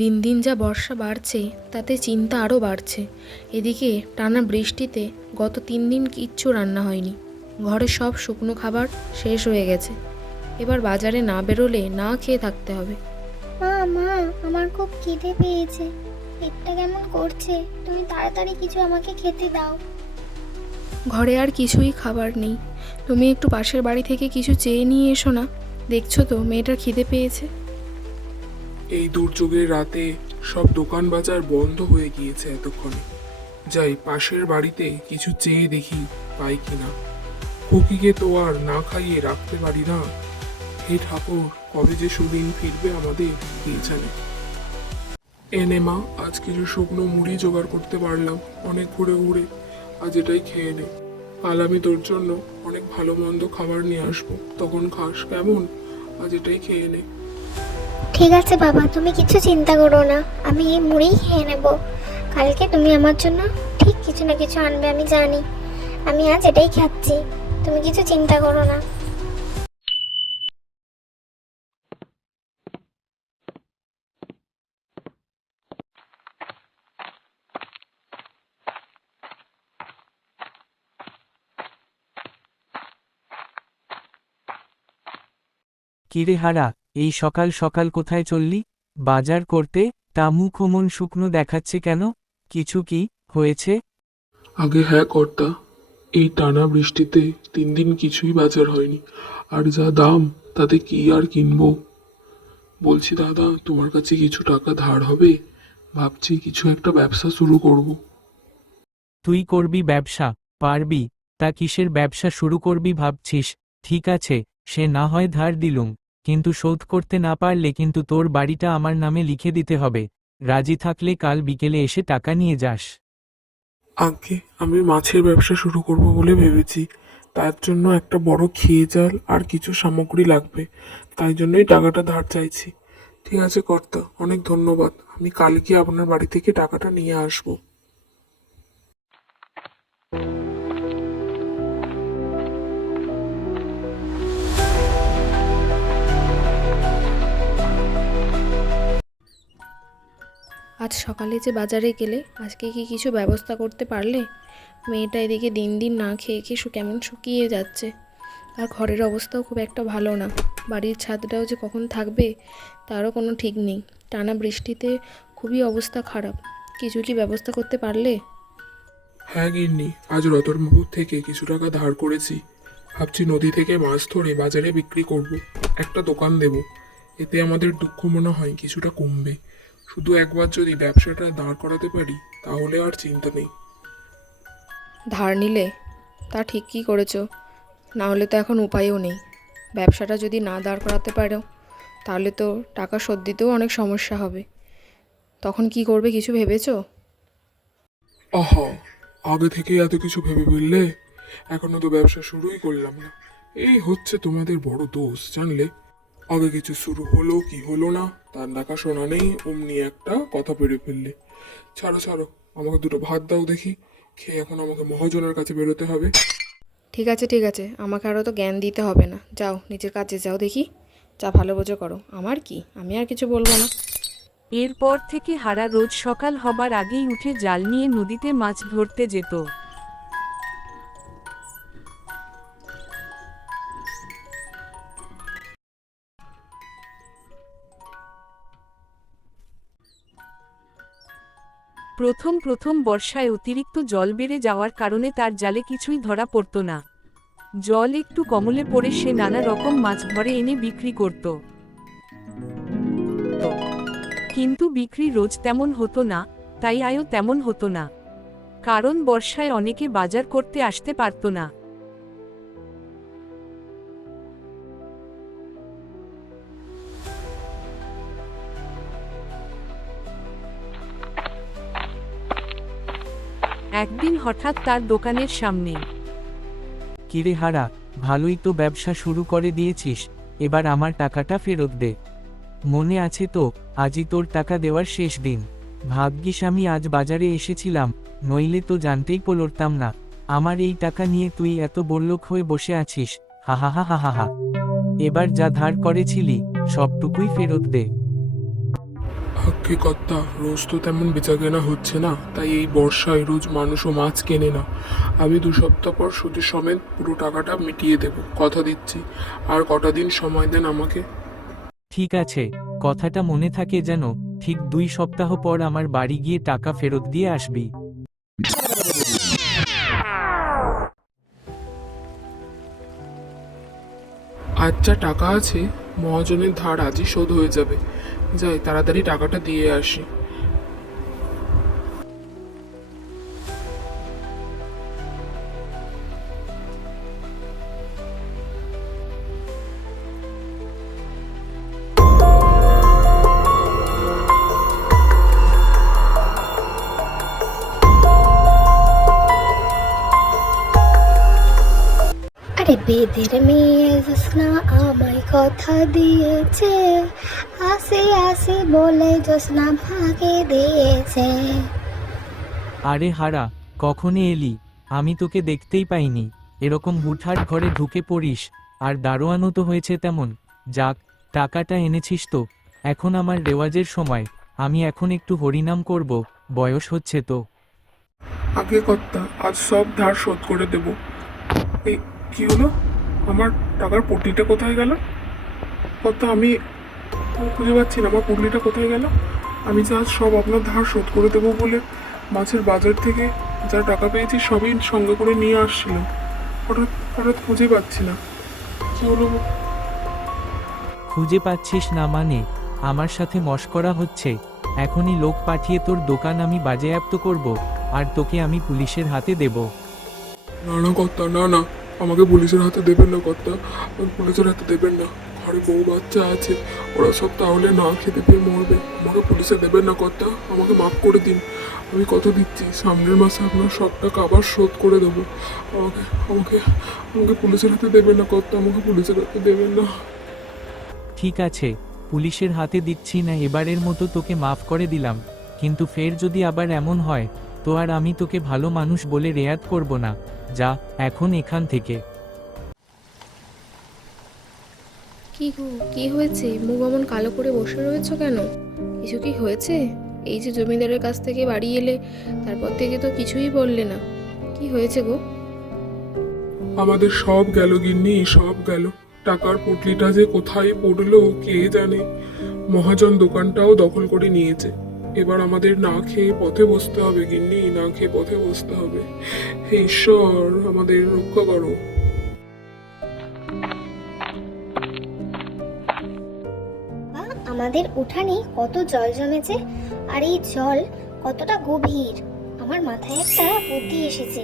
দিন দিন যা বর্ষা বাড়ছে তাতে চিন্তা আরও বাড়ছে। এদিকে টানা বৃষ্টিতে গত 3 দিন কিচ্ছু রান্না হয়নি। ঘরে সব শুকনো খাবার শেষ হয়ে গেছে। এবার বাজারে না বেরোলে না খেয়ে থাকতে হবে। মা মা আমার খুব খিদে পেয়েছে, পেটটা কেমন করছে, তুমি তাড়াতাড়ি কিছু আমাকে খেতে দাও। ঘরে আর কিছুই খাবার নেই। তুমি একটু পাশের বাড়ি থেকে কিছু চেয়ে নিয়ে এসো না। দেখছো তো মেয়েটার খিদে পেয়েছে। এই দুর্যোগের রাতে সব দোকান বাজার বন্ধ হয়ে গিয়েছে এতক্ষণে। যাই পাশের বাড়িতে কিছু চেয়ে দেখি পাই কিনা। খুকিকে তো আর না খাইয়ে রাখতে পারি না। হে ঠাকুর, কবে যে সুদিন ফিরবে আমাদের কে জানে। এনে মা, আজ কিছু শুকনো মুড়ি জোগাড় করতে পারলাম অনেক ঘুরে ঘুরে। আজ এটাই খেয়ে নে। কাল আমি তোর জন্য অনেক ভালো মন্দ খাবার নিয়ে আসবো, তখন খাস কেমন? আজ এটাই খেয়ে নে। ঠিক আছে বাবা, তুমি কিছু চিন্তা করো না, আমি এই মুড়ি খেয়ে নেব। কালকে তুমি আমার জন্য ঠিক কিছু না কিছু আনবে, আমি জানি। আমি আজ এটাই খাচ্ছি, তুমি কিছু চিন্তা করো না। কিরে হারা, এই সকাল সকাল কোথায় চললি? বাজার করতে? তা মুখ ও মন শুকনো দেখাচ্ছে কেন? কিছু কি হয়েছে? আগে হ্যাঁ কর্তা, এই টানা বৃষ্টিতে 3 দিন কিছুই বাজার হয়নি। আর যা দাম, তাতে কি আর কিনবো। বলছি দাদা, তোমার কাছে কিছু টাকা ধার হবে? ভাবছি কিছু একটা ব্যবসা শুরু করব। তুই করবি ব্যবসা? পারবি? তা কিসের ব্যবসা শুরু করবি ভাবছিস? ঠিক আছে, সে না হয় ধার দিলুম, কিন্তু শোধ করতে না পারলে কিন্তু তোর বাড়িটা আমার নামে লিখে দিতে হবে। রাজি থাকলে কাল বিকেলে এসে টাকা নিয়ে যাস। আগে আমি মাছের ব্যবসা শুরু করব বলে ভেবেছি। তার জন্য একটা বড় খেয়ে জাল আর কিছু সামগ্রী লাগবে। তাই জন্যই টাকাটা ধার চাইছি। ঠিক আছে কর্তা, অনেক ধন্যবাদ। আমি কালকে আপনার বাড়ি থেকে টাকাটা নিয়ে আসবো। আজ সকালে যে বাজারে গেলে, আজকে কি কিছু ব্যবস্থা করতে পারলে? মেয়েটা এদিকে দিন দিন না খেয়ে খেয়ে কেমন শুকিয়ে যাচ্ছে। আর ঘরের অবস্থাও খুব একটা ভালো না। বাড়ির ছাদটাও যে কখন থাকবে তারও কোনো ঠিক নেই। টানা বৃষ্টিতে খুবই অবস্থা খারাপ। কিছু কি ব্যবস্থা করতে পারলে? হ্যাঁ গিন্নি, আজ রতনবাবুর থেকে কিছু টাকা ধার করেছি। ভাবছি নদী থেকে মাছ ধরে বাজারে বিক্রি করব। একটা দোকান দেব। এতে আমাদের দুঃখ মনে হয় কিছুটা কমবে। শুধু একবার যদি ব্যবসাটা দাঁড় করাতে পারি, তাহলে আর চিন্তা নেই। ধার নিলে? তা ঠিক কী করেছো? না হলে তো এখন উপায়ও নেই। ব্যবসাটা যদি না দাঁড় করাতে পারো তাহলে তো টাকা শোধ দিতেও অনেক সমস্যা হবে। তখন কি করবে কিছু ভেবেছো? আহা, আগে থেকে এত কিছু ভেবে ফেললে? এখনো তো ব্যবসা শুরুই করলাম না। এই হচ্ছে তোমাদের বড় দোষ, জানলে। আগে কিছু শুরু হলো কি হলো না তার দেখাশোনা নেই, অমনি একটা কথা পেরে ফেললে। ছাড়ো ছাড়ো, আমাকে দুটো ভাত দাও দেখি। খেয়ে এখন আমাকে মহাজনের কাছে বেরোতে হবে। ঠিক আছে ঠিক আছে, আমাকে আরও তো জ্ঞান দিতে হবে না। যাও নিজের কাজে যাও দেখি। যা ভালো বোঝো করো, আমার কি, আমি আর কিছু বলবো না। এরপর থেকে হারা রোজ সকাল হবার আগেই উঠে জাল নিয়ে নদীতে মাছ ধরতে যেত। প্রথম প্রথম বর্ষায় অতিরিক্ত জল বেড়ে যাওয়ার কারণে তার জালে কিছুই ধরা পড়ত না। জল একটু কমলে পড়ে সে নানা রকম মাছ ধরে এনে বিক্রি করত। কিন্তু বিক্রি রোজ তেমন হতো না, তাই আয়ও তেমন হতো না। কারণ বর্ষায় অনেকে বাজার করতে আসতে পারত না। একদিন হঠাৎ তার দোকানের সামনে। কিরে হারা, ভালোই তো ব্যবসা শুরু করে দিয়েছিস, এবার আমার টাকাটা ফেরত দে। মনে আছে তো, আজই তোর টাকা দেওয়ার শেষ দিন। ভাগ্যিস আমি আজ বাজারে এসেছিলাম, নইলে তো জানতেই পারতাম না আমার এই টাকা নিয়ে তুই এত বড়লোক হয়ে বসে আছিস। হা হা হা হা হা হা। এবার যা ধার করেছিলি সবটুকুই ফেরত দে। ভাগ্যে কর্তা, রোজ তো তেমন বেচাকেনা হচ্ছে না, তাই এই বর্ষায় রোজ মানুষও মাছ কেনে না। আমি 2 সপ্তাহ পর সুদের সমেত পুরো টাকাটা মিটিয়ে দেব, কথা দিচ্ছি। আর কটা দিন সময় দেন আমাকে। ঠিক আছে, কথাটা মনে থাকে যেন। ঠিক 2 সপ্তাহ পর আমার বাড়ি গিয়ে টাকা ফেরত দিয়ে আসবি। আজ যা টাকা আছে, মহাজনের ধার আজই শোধ হয়ে যাবে। যাই তাড়াতাড়ি টাকাটা দিয়ে আসি। আরে বেদের মেয়ে জোসনা আমায় কথা দিয়েছে, আসি আসি বলে জোসনা ভাগে দিয়েছে। আরে হারা, কখনে এলি? আমি তোকে দেখতেই পাইনি। এরকম হুটহাট ঘরে ঢুকে পড়িস। আর দারোয়ানও তো হয়েছে তেমন। যাক, টাকাটা এনেছিস তো। এখন আমার রেওয়াজের সময়। আমি এখন একটু হরিনাম করব, বয়স হচ্ছে তো। আগে কর্তা, আজ সব ধার শোধ করে দেব। এই কি হলো? আমার টাকার পুটলিটা কোথায় গেল? কর্তা, আমি খুঁজে পাচ্ছি না আমার পুটলিটা কোথায় গেল। আমি যে আজ সব আপনার ধার শোধ করে দেবো বলে মাছের বাজার থেকে যা টাকা পেয়েছি সবই সঙ্গে করে নিয়ে আসছিলাম। হঠাৎ হঠাৎ খুঁজে পাচ্ছি না, কি হলো? খুঁজে পাচ্ছিস না মানে? আমার সাথে মশকরা হচ্ছে? এখনই লোক পাঠিয়ে তোর দোকান আমি বাজেয়াপ্ত করব, আর তোকে আমি পুলিশের হাতে দেব। না না কর্তা, না না, আমাকে পুলিশের হাতে দেবেন না কর্তা, পুলিশের হাতে দেবেন না। ঘরে বউ বাচ্চা আছে, ওরা সব তাহলে না খেতে পেয়ে মরবে। আমাকে পুলিশে দেবেন না কর্তা, আমাকে মাফ করে দিন। আমি কথা দিচ্ছি, সামনের মাসে আপনার সব টাকা আবার শোধ করে দেবো। আমাকে আমাকে আমাকে পুলিশের হাতে দেবেন না কর্তা, আমাকে পুলিশের হাতে দেবেন না। ঠিক আছে, পুলিশের হাতে দিচ্ছি না, এবারের মতো তোকে মাফ করে দিলাম। কিন্তু ফের যদি আবার এমন হয়, তো আর আমি তোকে ভালো মানুষ বলে রেয়াত করব না। যা এখন এখান থেকে। কি গো, কি হয়েছে? মুখ অমন কালো করে বসে রয়েছো কেন? কিছু কি হয়েছে? এই যে জমিদারের কাছ থেকে বাড়ি এলে, তারপর থেকে তো কিছুই বললে না। কি হয়েছে গো? আমাদের সব গেল গিন্নি, সব গেল। টাকার পুটলিটা যে কোথায় পড়লো কে জানে। মহাজন দোকানটাও দখল করে নিয়েছে। এবার আমাদের না খেয়ে পথে বসতে হবে গিন্নি, না খেয়ে পথে বসতে হবে। হে ঈশ্বর, আমাদের রক্ষা করো। আমাদের উঠানে কত জল জমেছে, আর এই জল কতটা গভীর। আমার মাথায় একটা বুদ্ধি এসেছে।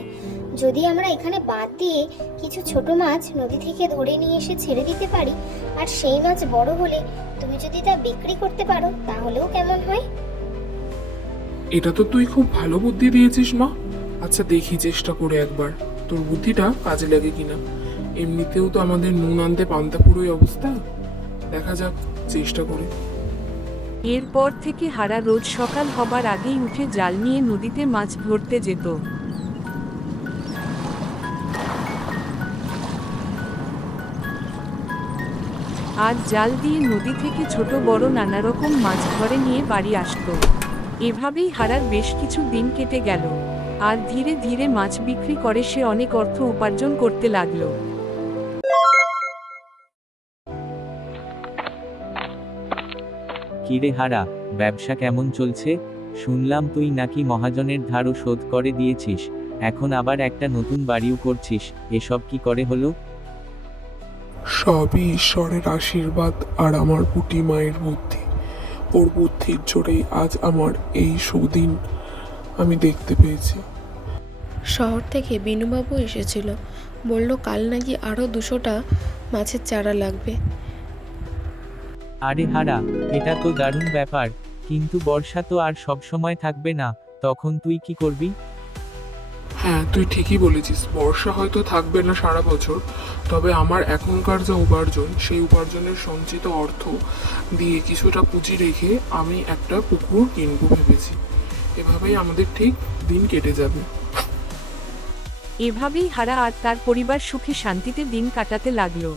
যদি আমরা এখানে বাঁধ দিয়ে কিছু ছোট মাছ নদী থেকে ধরে নিয়ে এসে ছেড়ে দিতে পারি, আর সেই মাছ বড় হলে তুমি যদি তা বিক্রি করতে পারো, তাহলেও কেমন হয়? এটা তো তুই খুব ভালো বুদ্ধি দিয়েছিস মা। আচ্ছা দেখি চেষ্টা করে একবার তোর বুদ্ধিটা কাজে লাগে কিনা। এমনিতেও তো আমাদের নুন আনতে পান্তা পুরোই অবস্থা। দেখা যাক, চেষ্টা করে। এরপর থেকে হারা রোজ সকাল হবার আগেই উঠে জাল নিয়ে নদীতে মাছ ধরতে যেত। আজ জাল দিয়ে নদী থেকে ছোট বড় নানা রকম মাছ ধরে নিয়ে বাড়ি আসতো। এভাবেই হারার বেশ কিছু দিন কেটে গেল। আর ধীরে ধীরে মাছ বিক্রি করে সে অনেক অর্থ উপার্জন করতে লাগলো। কিরে হারা, ব্যবসা কেমন চলছে? শুনলাম তুই নাকি মহাজনের ধারও শোধ করে দিয়েছিস, এখন আবার একটা নতুন বাড়িও করছিস। এসব কি করে হলো? সবই ঈশ্বরের আশীর্বাদ আর আমার পুটি মায়ের বুদ্ধি। ওর বুদ্ধির জোরেই আজ আমার এই সুদিন আমি দেখতে পেয়েছি। শহর থেকে বিনুবাবু এসেছিল, বলল কাল নাকি আরও 200টা মাছের চারা লাগবে। আরে হারা, এটা তো দারুণ ব্যাপার। কিন্তু বর্ষা তো আর সব সময় থাকবে না, তখন তুই কি করবি? হ্যাঁ, তুই ঠিকই বলেছিস, বর্ষা হয়তো থাকবে না সারা বছর। তবে আমার এখনকার যা উপার্জন, সেই উপার্জনের সঞ্চিত অর্থ দিয়ে কিছুটা পুঁজি রেখে আমি একটা পুকুর কিনবো ভেবেছি। এভাবেই আমাদের ঠিক দিন কেটে যাবে। এভাবেই হারা আর তার পরিবার সুখে শান্তিতে দিন কাটাতে লাগলো।